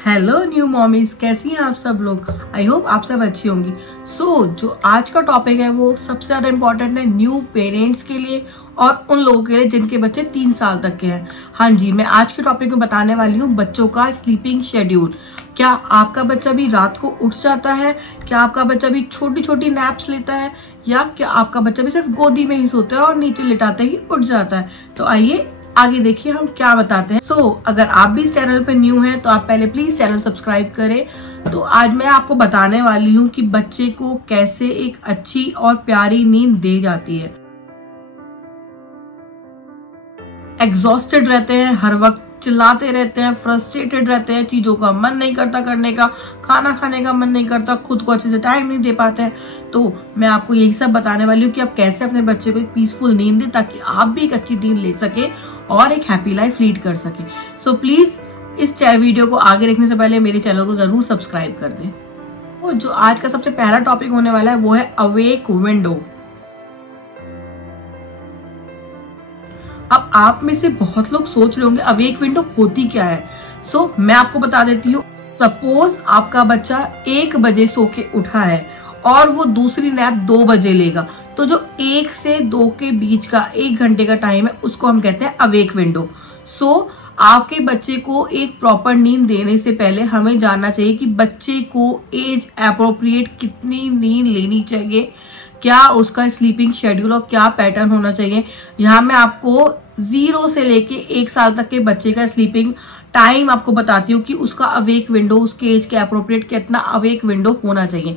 Hello new mommies, कैसी हैं आप सब लोग। आई होप आप सब अच्छी होंगी। जो आज का टॉपिक है वो सबसे ज़्यादा इम्पोर्टेंट है न्यू पेरेंट्स के लिए और उन लोगों के लिए जिनके बच्चे 3 साल तक के हैं। हाँ जी, मैं आज के टॉपिक में बताने वाली हूँ बच्चों का स्लीपिंग शेड्यूल। क्या आपका बच्चा भी रात को उठ जाता है? क्या आपका बच्चा भी छोटी छोटी नैप्स लेता है? या क्या आपका बच्चा भी सिर्फ गोदी में ही सोता है और नीचे लिटाते ही उठ जाता है? तो आइए आगे देखिए हम क्या बताते हैं। अगर आप भी इस चैनल पे न्यू हैं तो आप पहले प्लीज चैनल सब्सक्राइब करें। तो आज मैं आपको बताने वाली हूँ कि बच्चे को कैसे एक अच्छी और प्यारी नींद दी जाती है। एग्जॉस्टेड रहते हैं, हर वक्त चिल्लाते रहते हैं, फ्रस्ट्रेटेड रहते हैं, चीजों का मन नहीं करता करने का, खाना खाने का मन नहीं करता, खुद को अच्छे से टाइम नहीं दे पाते हैं। तो मैं आपको यही सब बताने वाली हूँ कि आप कैसे अपने बच्चे को एक पीसफुल नींद दें ताकि आप भी एक अच्छी नींद ले सके और एक हैप्पी लाइफ लीड कर सके। सो प्लीज इस वीडियो को आगे देखने से पहले मेरे चैनल को जरूर सब्सक्राइब कर दें। तो जो आज का सबसे पहला टॉपिक होने वाला है वो है अवेक विंडो। अब आप में से बहुत लोग सोच रहे होंगे अवेक विंडो होती क्या है। मैं आपको बता देती हूँ। सपोज आपका बच्चा 1 बजे सो के उठा है और वो दूसरी नैप 2 बजे लेगा, तो जो 1 से 2 के बीच का 1 घंटे का टाइम है उसको हम कहते हैं अवेक विंडो। आपके बच्चे को एक प्रॉपर नींद देने से पहले हमें जानना चाहिए कि बच्चे को एज एप्रोप्रिएट कितनी नींद लेनी चाहिए, क्या उसका स्लीपिंग शेड्यूल और क्या पैटर्न होना चाहिए। यहाँ मैं आपको 0 से लेके 1 साल तक के बच्चे का स्लीपिंग टाइम आपको बताती हूँ कि उसका अवेक विंडो उसके एज के एप्रोप्रिएट कितना अवेक विंडो होना चाहिए।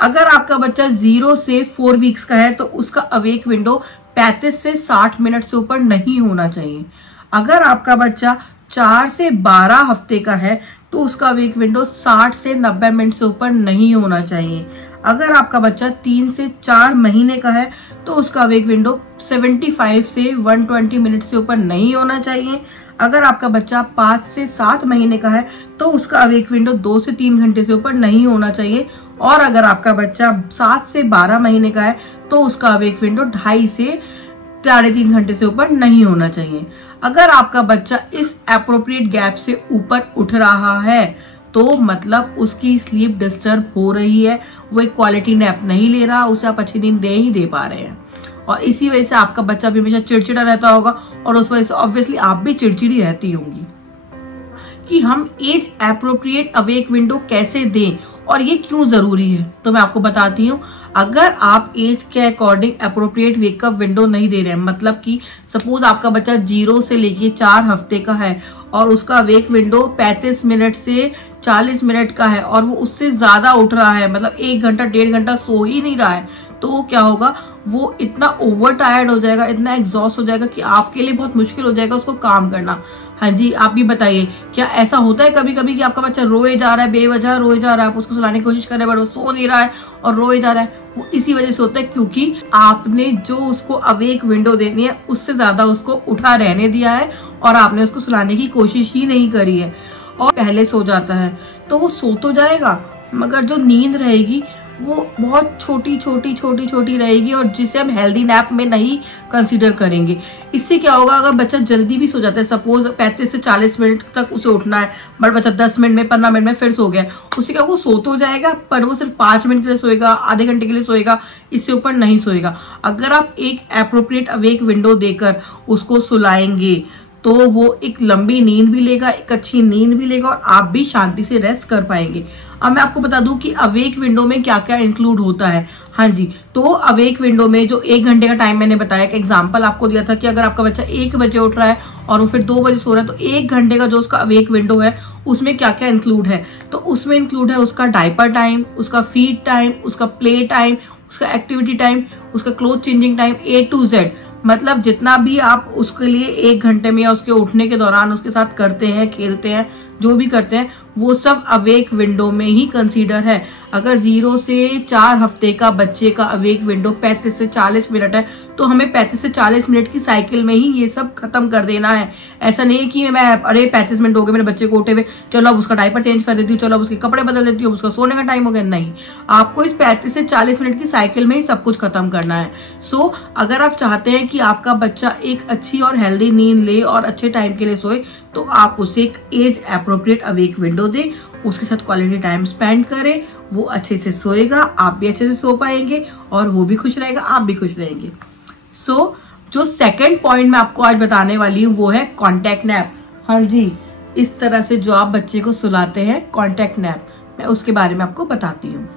अगर आपका बच्चा 0 से 4 वीक्स का है तो उसका अवेक विंडो 35 से 60 मिनट से ऊपर नहीं होना चाहिए। अगर आपका बच्चा 4 से 12 हफ्ते का है तो उसका अवेक विंडो 60 से 90 मिनट से ऊपर नहीं होना चाहिए। अगर आपका बच्चा 3 से 4 महीने का है तो उसका अवेक विंडो 75 से 120 मिनट से ऊपर नहीं होना चाहिए। अगर आपका बच्चा 5 से 7 महीने का है तो उसका अवेक विंडो 2 से 3 घंटे से ऊपर नहीं होना चाहिए। और अगर आपका बच्चा 7 से 12 महीने का है तो उसका अवेक विंडो 2.5 से 3.5 घंटे से ऊपर नहीं होना चाहिए। अगर आपका बच्चा इस एप्रोप्रिएट गैप से ऊपर उठ रहा है तो मतलब उसकी स्लीप डिस्टर्ब हो रही है, वो एक क्वालिटी नैप नहीं ले रहा, उसे आप अच्छी नींद नहीं दे पा रहे हैं और इसी वजह से आपका बच्चा भी हमेशा चिड़चिड़ा रहता होगा और उस वजह से ऑब्वियसली आप भी चिड़चिड़ी रहती होंगी। कि हम एज एप्रोप्रिएट अवेक विंडो कैसे दें और ये क्यों जरूरी है, तो मैं आपको बताती हूँ। अगर आप एज के अकॉर्डिंग एप्रोप्रिएट वेकअप विंडो नहीं दे रहे हैं, मतलब कि सपोज आपका बच्चा 0 से लेके 4 हफ्ते का है और उसका वेक विंडो 35 मिनट से 40 मिनट का है और वो उससे ज्यादा उठ रहा है, मतलब 1 घंटा 1.5 घंटा सो ही नहीं रहा है, तो क्या होगा, वो इतना ओवर टायर्ड हो जाएगा, इतना एग्जॉस्ट हो जाएगा कि आपके लिए बहुत मुश्किल हो जाएगा उसको काम करना। हाँ जी, आप भी बताइए, क्या ऐसा होता है कभी कभी कि आपका बच्चा रोए जा रहा है, बेवजह रोए जा रहा है, आप उसको सुलाने की कोशिश कर रहे हैं बट वो सो नहीं रहा है और रोए जा रहा है? वो इसी वजह से होता है क्योंकि आपने जो उसको अवेक विंडो देनी है उससे ज्यादा उसको उठा रहने दिया है और आपने उसको सुलाने की कोशिश ही नहीं करी है और पहले सो जाता है। तो वो सो तो जाएगा मगर जो नींद रहेगी वो बहुत छोटी छोटी छोटी छोटी रहेगी और जिसे हम हेल्दी नैप में नहीं कंसीडर करेंगे। इससे क्या होगा, अगर बच्चा जल्दी भी सो जाता है, सपोज 35 से 40 मिनट तक उसे उठना है बट बच्चा 10 मिनट में 15 मिनट में फिर सो गया, उससे क्या वो सो तो जाएगा पर वो सिर्फ 5 मिनट के लिए सोएगा, आधे घंटे के लिए सोएगा, इससे ऊपर नहीं सोएगा। अगर आप एक एप्रोप्रिएट अवेक विंडो देकर उसको सुलाएंगे तो वो एक लंबी नींद भी लेगा, एक अच्छी नींद भी लेगा और आप भी शांति से रेस्ट कर पाएंगे। अब मैं आपको बता दूं कि अवेक विंडो में क्या क्या इंक्लूड होता है। हाँ जी, तो अवेक विंडो में जो 1 घंटे का टाइम मैंने बताया, कि एग्जांपल आपको दिया था कि अगर आपका बच्चा 1 बजे उठ रहा है और वो फिर 2 बजे सो रहा है तो 1 घंटे का जो उसका अवेक विंडो है उसमें क्या क्या इंक्लूड है। तो उसमें इंक्लूड है उसका डायपर टाइम, उसका फीड टाइम, उसका प्ले टाइम, उसका एक्टिविटी टाइम, उसका cloth changing time, A to Z, मतलब जितना भी आप उसके लिए 1 घंटे में या उसके उठने के दौरान उसके साथ करते हैं, खेलते हैं, जो भी करते हैं वो सब अवेक विंडो में ही कंसीडर है। अगर 0 से 4 हफ्ते का बच्चे का अवेक विंडो 35 से 40 मिनट है तो हमें 35 से 40 मिनट की साइकिल में ही ये सब खत्म कर देना है। ऐसा नहीं है कि मैं अरे 35 मिनट हो गए मेरे बच्चे को उठे हुए, चलो अब उसका डायपर चेंज कर देती हूँ, चलो अब उसके कपड़े बदल देती हूँ, उसका सोने का टाइम हो गया। नहीं, आपको इस 35 से 40 मिनट की साइकिल में ही सब कुछ खत्म करना है। अगर आप चाहते हैं कि आपका बच्चा एक अच्छी और हेल्दी नींद ले और अच्छे टाइम के लिए सोए तो आप उसे एक एज अप्रोप्रिएट अवेक विंडो दें, उसके साथ क्वालिटी टाइम स्पेंड करें, वो अच्छे से सोएगा, आप भी अच्छे से सो पाएंगे और वो भी खुश रहेगा, आप भी खुश रहेंगे। सो जो सेकंड पॉइंट मैं आपको आज बताने वाली हूँ वो है कॉन्टैक्ट नैप। हाँ जी, इस तरह से जो आप बच्चे को सुलाते हैं कॉन्टैक्ट नैप, मैं उसके बारे में आपको बताती हूँ।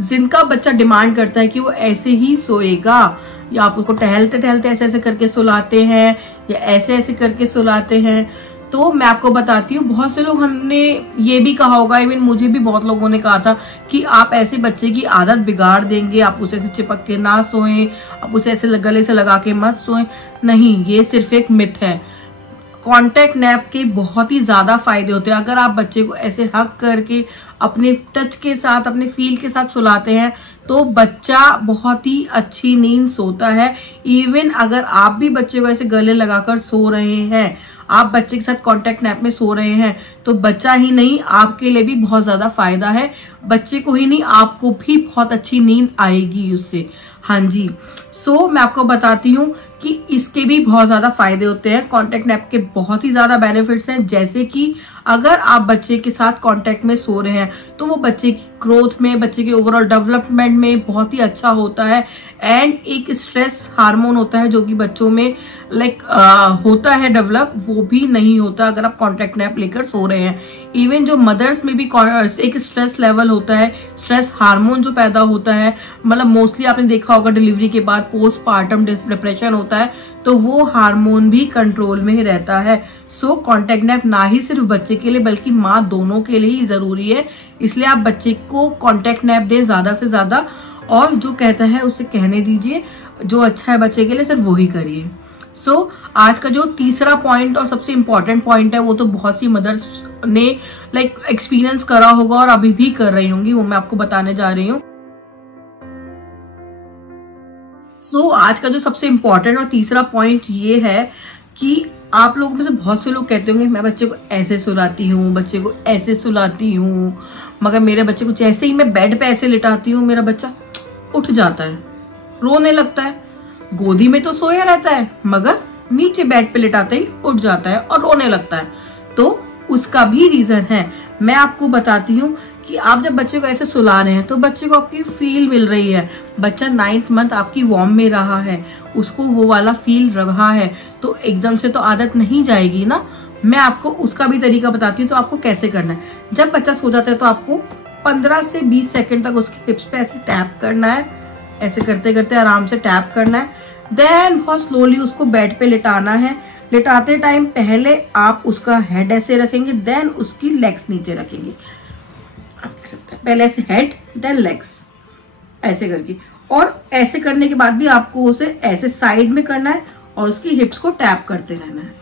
जिनका बच्चा डिमांड करता है कि वो ऐसे ही सोएगा, या आप उसको टहलते टहलते ऐसे ऐसे करके सुलाते हैं या ऐसे ऐसे करके सुलाते हैं, तो मैं आपको बताती हूँ, बहुत से लोग हमने ये भी कहा होगा, इवन मुझे भी बहुत लोगों ने कहा था कि आप ऐसे बच्चे की आदत बिगाड़ देंगे, आप उसे ऐसे चिपक के ना सोएं, आप उसे ऐसे गले से लगा के मत सोएं। नहीं, ये सिर्फ एक मिथ है। कॉन्टैक्ट नैप के बहुत ही ज्यादा फायदे होते हैं। अगर आप बच्चे को ऐसे हक करके अपने टच के साथ, अपने फील के साथ सुलाते हैं तो बच्चा बहुत ही अच्छी नींद सोता है। इवन अगर आप भी बच्चे को ऐसे गले लगाकर सो रहे हैं, आप बच्चे के साथ कॉन्टैक्ट नैप में सो रहे हैं, तो बच्चा ही नहीं आपके लिए भी बहुत ज्यादा फायदा है। बच्चे को ही नहीं, आपको भी बहुत अच्छी नींद आएगी उससे। हाँ जी, सो मैं आपको बताती हूँ कि इसके भी बहुत ज्यादा फायदे होते हैं। कॉन्टैक्ट नैप के बहुत ही ज्यादा बेनिफिट्स हैं, जैसे कि अगर आप बच्चे के साथ कॉन्टैक्ट में सो रहे हैं तो वो बच्चे की ग्रोथ में, बच्चे के ओवरऑल डेवलपमेंट में बहुत ही अच्छा होता है। एंड एक स्ट्रेस हार्मोन होता है जो कि बच्चों में होता है डेवलप, वो भी नहीं होता अगर आप कॉन्टैक्ट नैप लेकर सो रहे हैं। इवन जो मदर्स में भी एक स्ट्रेस लेवल होता है, स्ट्रेस हार्मोन जो पैदा होता है, मतलब मोस्टली आपने देखा होगा डिलीवरी के बाद पोस्टपार्टम डिप्रेशन होता है, तो वो हार्मोन भी कंट्रोल में ही रहता है। सो कॉन्टैक्ट नैप ना ही सिर्फ बच्चे के लिए बल्कि माँ दोनों के लिए ही जरूरी है। इसलिए आप बच्चे को कॉन्टैक्ट नैप दें ज्यादा से ज्यादा, और जो कहता है उसे कहने दीजिए, जो अच्छा है बच्चे के लिए सिर्फ वो ही करिए। सो आज का जो तीसरा पॉइंट और सबसे इम्पोर्टेंट पॉइंट है, वो तो बहुत सी मदर्स ने एक्सपीरियंस करा होगा और अभी भी कर रही होंगी, वो मैं आपको बताने जा रही हूँ। सो आज का जो सबसे इम्पोर्टेंट और तीसरा पॉइंट ये है कि आप लोगों में से बहुत से लोग कहते होंगे मैं बच्चे को ऐसे सुलाती हूँ, बच्चे को ऐसे सुलाती हूँ, मगर मेरे बच्चे को जैसे ही मैं बेड पे ऐसे लिटाती हूँ मेरा बच्चा उठ जाता है, रोने लगता है। गोदी में तो सोया रहता है मगर नीचे बेड पे लिटाते ही उठ जाता है और रोने लगता है। तो उसका भी रीजन है, मैं आपको बताती हूँ कि आप जब बच्चे को ऐसे सुला रहे हैं तो बच्चे को आपकी फील मिल रही है। बच्चा 9th मंथ आपकी वॉर्म में रहा है, उसको वो वाला फील रहा है, तो एकदम से तो आदत नहीं जाएगी ना। मैं आपको उसका भी तरीका बताती हूँ, तो आपको कैसे करना है। जब बच्चा सो जाता है तो आपको 15 से 20 सेकंड तक उसके हिप्स पे ऐसे टैप करना है, ऐसे करते करते आराम से टैप करना है। देन बहुत स्लोली उसको बेड पे लिटाना है। लिटाते टाइम पहले आप उसका हेड ऐसे रखेंगे, देन उसकी लेग्स नीचे रखेंगे। आप देख सकते हैं, पहले ऐसे हेड देन लेग्स ऐसे करके, और ऐसे करने के बाद भी आपको उसे ऐसे साइड में करना है और उसकी हिप्स को टैप करते रहना है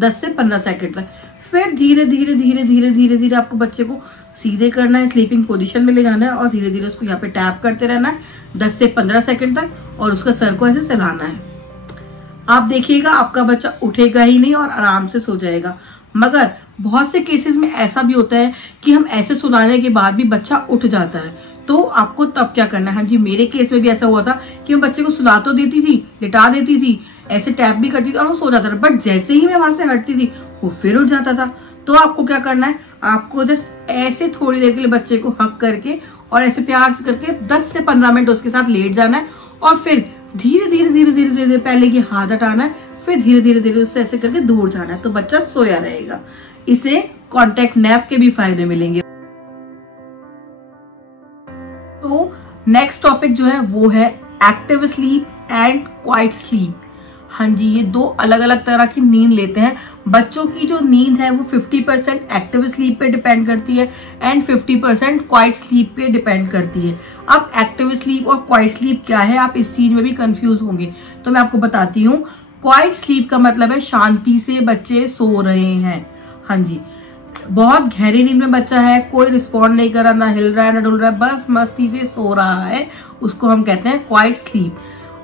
10 से 15 सेकंड तक। फिर धीरे धीरे धीरे धीरे धीरे धीरे आपको बच्चे को सीधे करना है, स्लीपिंग पोजीशन में ले जाना है और धीरे धीरे उसको यहाँ पे टैप करते रहना है 10 से 15 सेकंड तक, और उसका सर को ऐसे सहलाना है। आप देखिएगा आपका बच्चा उठेगा ही नहीं और आराम से सो जाएगा। मगर बहुत से केसेस में ऐसा भी होता है कि हम ऐसे सुलाने के बाद भी बच्चा उठ जाता है, तो आपको तब क्या करना है। हाँ जी, मेरे केस में भी ऐसा हुआ था कि मैं बच्चे को सुला तो देती थी, लिटा देती थी, ऐसे टैप भी करती थी और वो सो जाता था, बट जैसे ही मैं वहां से हटती थी वो फिर उठ जाता था। तो आपको क्या करना है, आपको जस्ट ऐसे थोड़ी देर के लिए बच्चे को हक करके और ऐसे प्यार से करके 10 से 15 मिनट उसके साथ लेट जाना है, और फिर धीरे धीरे धीरे धीरे धीरे पहले की हाथ हटाना है, फिर धीरे धीरे धीरे उससे ऐसे करके दूर जाना है, तो बच्चा सोया रहेगा। इसे कॉन्टैक्ट नैप के भी फायदे मिलेंगे। तो नेक्स्ट टॉपिक जो है वो है active sleep and quite sleep. हाँ जी, ये दो अलग अलग तरह की नींद लेते हैं। बच्चों की जो नींद है वो 50% एक्टिव स्लीप पे डिपेंड करती है एंड 50% क्वाइट स्लीप पे डिपेंड करती है। अब एक्टिव स्लीप और क्वाइट स्लीप क्या है, आप इस चीज में भी कंफ्यूज होंगे, तो मैं आपको बताती हूँ। क्वाइट स्लीप का मतलब है शांति से बच्चे सो रहे हैं। हाँ जी, बहुत गहरी नींद में बच्चा है, कोई रिस्पॉन्ड नहीं कर रहा, ना हिल रहा है ना डुल रहा है, बस मस्ती से सो रहा है, उसको हम कहते हैं क्वाइट स्लीप।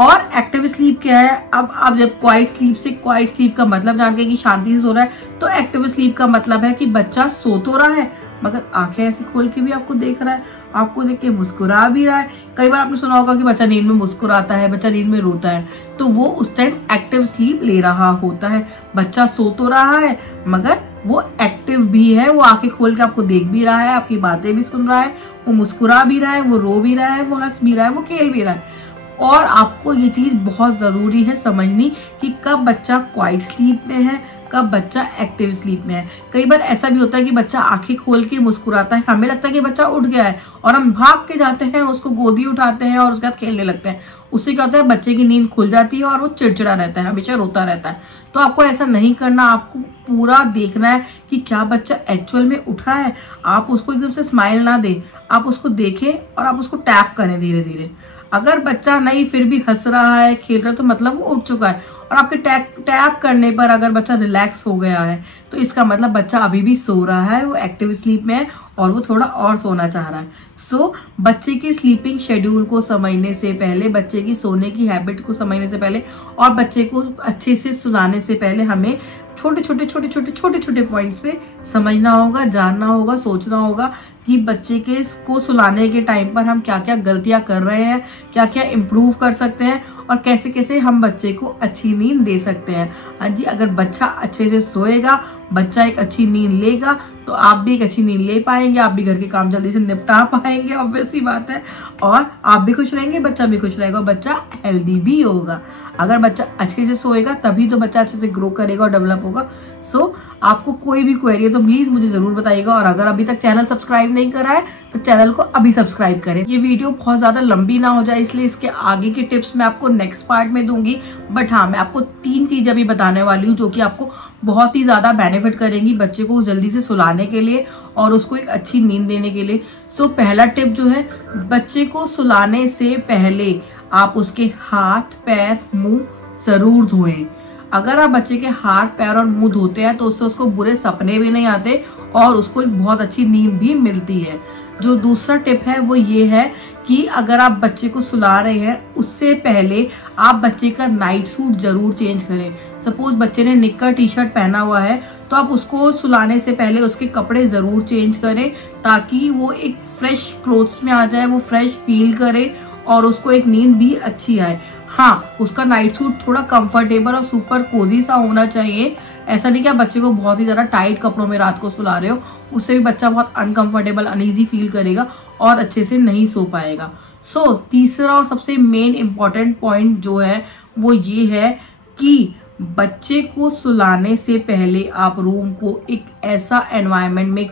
और एक्टिव स्लीप क्या है? अब आप जब क्वाइट स्लीप से, क्वाइट स्लीप का मतलब जानते हैं कि शांति से सो रहा है, तो एक्टिव स्लीप का मतलब है कि बच्चा सो तो रहा है मगर आंखें ऐसे खोल के भी आपको देख रहा है, आपको देख के मुस्कुरा भी रहा है। कई बार आपने सुना होगा कि बच्चा नींद में मुस्कुराता है, बच्चा नींद में रोता है, तो वो उस टाइम एक्टिव स्लीप ले रहा होता है। बच्चा सो तो रहा है मगर वो एक्टिव भी है, वो आंखें खोल के आपको देख भी रहा है, आपकी बातें भी सुन रहा है, वो मुस्कुरा भी रहा है, वो रो भी रहा है, वो हंस भी रहा है, वो खेल भी रहा है। और आपको ये चीज बहुत जरूरी है समझनी कि कब बच्चा क्वाइट स्लीप में है, कब बच्चा एक्टिव स्लीप में है। कई बार ऐसा भी होता है कि बच्चा आंखें खोल के मुस्कुराता है, हमें लगता है कि बच्चा उठ गया है और हम भाग के जाते हैं, उसको गोदी उठाते हैं और उसके बाद खेलने लगते हैं। उससे क्या होता है, बच्चे की नींद खुल जाती है और वो चिड़चिड़ा रहता है, हमेशा रोता रहता है। तो आपको ऐसा नहीं करना, आपको पूरा देखना है कि क्या बच्चा एक्चुअल में उठा है। आप उसको एकदम से स्माइल ना दें, आप उसको देखें और आप उसको टैप करें धीरे धीरे। अगर बच्चा नहीं फिर भी हंस रहा है, खेल रहा है, तो मतलब वो उठ चुका है। और आपके टैप करने पर अगर बच्चा रिलैक्स हो गया है तो इसका मतलब बच्चा अभी भी सो रहा है, वो एक्टिव स्लीप में है और वो थोड़ा और सोना चाह रहा है। सो बच्चे की स्लीपिंग शेड्यूल को समझने से पहले, बच्चे की सोने की हैबिट को समझने से पहले और बच्चे को अच्छे से सुलाने से पहले हमें छोटे छोटे पॉइंट्स पे समझना होगा, जानना होगा, सोचना होगा कि बच्चे को सुलाने के टाइम पर हम क्या क्या गलतियां कर रहे हैं, क्या क्या इम्प्रूव कर सकते हैं और कैसे कैसे हम बच्चे को अच्छी नींद दे सकते हैं। हाँ जी, अगर बच्चा अच्छे से सोएगा, बच्चा एक अच्छी नींद लेगा तो आप भी एक अच्छी नींद ले पाएंगे, आप भी घर के काम जल्दी से निपटा पाएंगे, ऑब्वियस सी बात है। और आप भी खुश रहेंगे, बच्चा भी खुश रहेगा, बच्चा हेल्दी भी होगा। अगर बच्चा अच्छे से सोएगा तभी तो बच्चा अच्छे से ग्रो करेगा और डेवलप होगा। सो आपको कोई भी क्वेरी है तो प्लीज मुझे जरूर बताइएगा। और अगर अभी तक चैनल सब्सक्राइब नहीं करा है तो चैनल को अभी सब्सक्राइब करें। ये वीडियो बहुत ज्यादा लंबी ना हो जाए इसलिए इसके आगे की टिप्स मैं आपको नेक्स्ट पार्ट में दूंगी। बट हाँ, मैं आपको 3 चीजें अभी बताने वाली हूँ जो कि आपको बहुत ही ज्यादा बेनिफिट करेंगी बच्चे को जल्दी से सुलाने के लिए और उसको एक अच्छी नींद देने के लिए। सो पहला टिप जो है, बच्चे को सुलाने से पहले आप उसके हाथ, पैर, मुंह जरूर धोएं। अगर आप बच्चे के हाथ, पैर और मुंह धोते हैं तो उससे उसको बुरे सपने भी नहीं आते और उसको एक बहुत अच्छी नींद भी मिलती है। जो दूसरा टिप है वो ये है कि अगर आप बच्चे को सुला रहे हैं उससे पहले आप बच्चे का नाइट सूट जरूर चेंज करें। सपोज बच्चे ने निक्कर टी शर्ट पहना हुआ है तो आप उसको सुलाने से पहले उसके कपड़े जरूर चेंज करें ताकि वो एक फ्रेश क्लोथ्स में आ जाए, वो फ्रेश फील करे और उसको एक नींद भी अच्छी आए। हाँ, उसका नाइट सूट थोड़ा कंफर्टेबल और सुपर कोजी सा होना चाहिए। ऐसा नहीं कि आप बच्चे को बहुत ही ज्यादा टाइट कपड़ों में रात को सुला रहे हो, उससे भी बच्चा बहुत अनकंफर्टेबल, अनईजी फील करेगा और अच्छे से नहीं सो पाएगा। सो तीसरा और सबसे मेन इंपॉर्टेंट पॉइंट जो है वो ये है कि बच्चे को सुलाने से पहले आप रूम को एक ऐसा एनवायरनमेंट में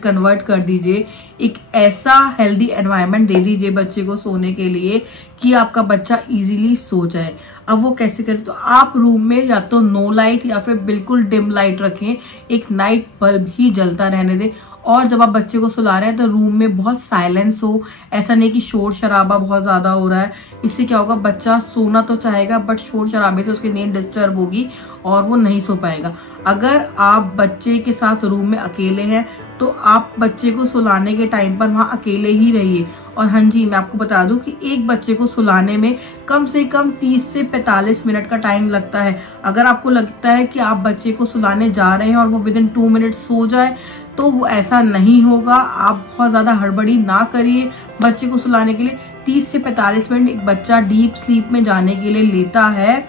कन्वर्ट कर दीजिए, एक ऐसा हेल्दी एनवायरनमेंट दे दीजिए बच्चे को सोने के लिए कि आपका बच्चा इजीली सो जाए। अब वो कैसे करें, तो आप रूम में या तो नो लाइट या फिर बिल्कुल डिम लाइट रखें, एक नाइट बल्ब ही जलता रहने दें। और जब आप बच्चे को सुला रहे हैं तो रूम में बहुत साइलेंस हो, ऐसा नहीं कि शोर शराबा बहुत ज्यादा हो रहा है। इससे क्या होगा, बच्चा सोना तो चाहेगा बट शोर शराबे से उसकी नींद डिस्टर्ब होगी और वो नहीं सो पाएगा। अगर आप बच्चे के साथ रूम में अकेले हैं तो आप बच्चे को सुलाने के टाइम पर वहां अकेले ही रहिए। और हाँ जी, मैं आपको बता दूं कि एक बच्चे को सुलाने में कम से कम 30 से 45 मिनट का टाइम लगता है। अगर आपको लगता है कि आप बच्चे को सुलाने जा रहे हैं और वो विदिन 2 मिनट सो जाए तो वो ऐसा नहीं होगा। आप बहुत ज्यादा हड़बड़ी ना करिए बच्चे को सुलाने के लिए। 30 से 45 मिनट एक बच्चा डीप स्लीप में जाने के लिए लेता है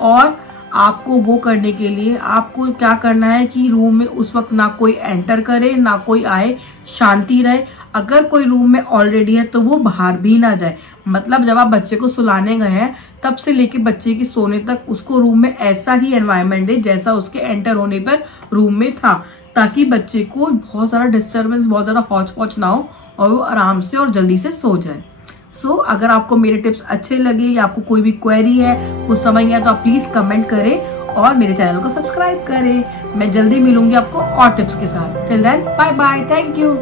और आपको वो करने के लिए आपको क्या करना है कि रूम में उस वक्त ना कोई एंटर करे ना कोई आए, शांति रहे। अगर कोई रूम में ऑलरेडी है तो वो बाहर भी ना जाए। मतलब जब आप बच्चे को सुलाने गए हैं तब से लेके बच्चे की सोने तक उसको रूम में ऐसा ही एनवायरनमेंट दे जैसा उसके एंटर होने पर रूम में था, ताकि बच्चे को बहुत सारा डिस्टर्बेंस, बहुत ज्यादा हौच पौच ना हो और वो आराम से और जल्दी से सो जाए। सो अगर आपको मेरे टिप्स अच्छे लगे या आपको कोई भी क्वेरी है, कुछ समझ नहीं आया तो आप प्लीज कमेंट करें और मेरे चैनल को सब्सक्राइब करें। मैं जल्दी मिलूंगी आपको और टिप्स के साथ। Till then, bye bye, thank you.